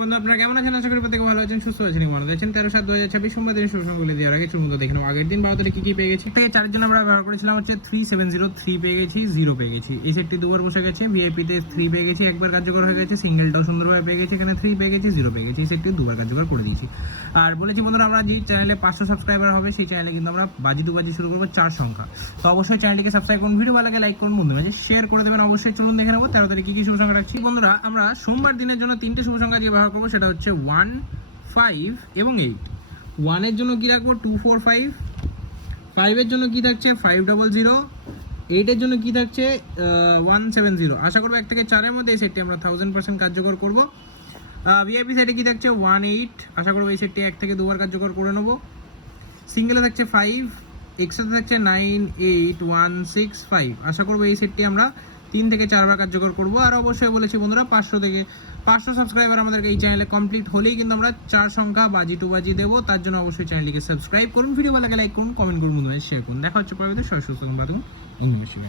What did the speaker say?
বন্ধু আপনারা কেমন আছেন? আশা করি প্রত্যেকে ভালো আছেন, সুস্থ আছেন। মনে আছেন 13/7/2026 সোমবার দিন শুভ বলে দেওয়ার আগে চলুন দেখে নেব আগের দিন 12 তারিখে কি পেয়ে গেছি। থেকে 4 জন আমরা ব্যবহার করেছিলাম হচ্ছে 3703 পেয়ে গেছি, 0 পেয়ে গেছি। এই সেটটি দুবার বসে গেছে। ভিআইপি তে 3 পেয়ে গেছি, একবার কার্যকর হয়ে গেছে। সিঙ্গেলটাও সুন্দরভাবে পেয়ে গেছি, এখানে 3 পেয়ে গেছি, 0 পেয়ে গেছি। এই সেটটি দুবার কার্যকর করে দিয়েছি। আর বলেছি বন্ধুরা আমরা যে চ্যানেলে 500 সাবস্ক্রাইবার হবে সেই চ্যানেলে কিন্তু আমরা বাজি দুবাজি শুরু করবো 4 সংখ্যা। তো অবশ্যই চ্যানেলটিকে সাবস্ক্রাইব করুন, ভিডিও ভালো লাগে লাইক করুন, বন্ধু মাঝে শেয়ার করে দেবেন। অবশ্যই চলুন দেখে নেবো 13 তারিখ কি শুভ সংখ্যা রাখছি। বন্ধুরা আমরা সোমবার দিনের জন্য 3টে শুভ সংখ্যা দিয়ে ব্যবহার করবো, সেটা হচ্ছে 1, 5 এবং 8। 1 এর জন্য কি রাখবো 245, 5 এর জন্য কি থাকছে 500, 8 এর জন্য কি থাকছে 170। আশা করবো 1 থেকে 4 এর মধ্যে এই সেটটি আমরা 1000% কার্যকর করবো। ভিআইপি সাইডে কি থাকছে 18, আশা করবো এই সেটটি 1 থেকে 2বার কার্যকর করে নেবো। সিঙ্গেলে থাকছে 5, এক্সট্রা থাকছে 98165। আশা করবো এই সেটটি আমরা 3 থেকে 4বার কার্যকর করবো। আর অবশ্যই বলেছি বন্ধুরা 500 সাবস্ক্রাইবার আমাদেরকে এই চ্যানেলে কমপ্লিট হলেই কিন্তু আমরা 4 সংখ্যা বাজি টু বাজি দেবো। তার জন্য অবশ্যই চ্যানেলটিকে সাবস্ক্রাইব করুন, ভিডিও ভালো লাগে লাইক করুন, কমেন্ট করুন, বন্ধুদের শেয়ার করুন। দেখা হচ্ছে পরবর্তী সুস্থ বাদুন অন্য বিষয়ে।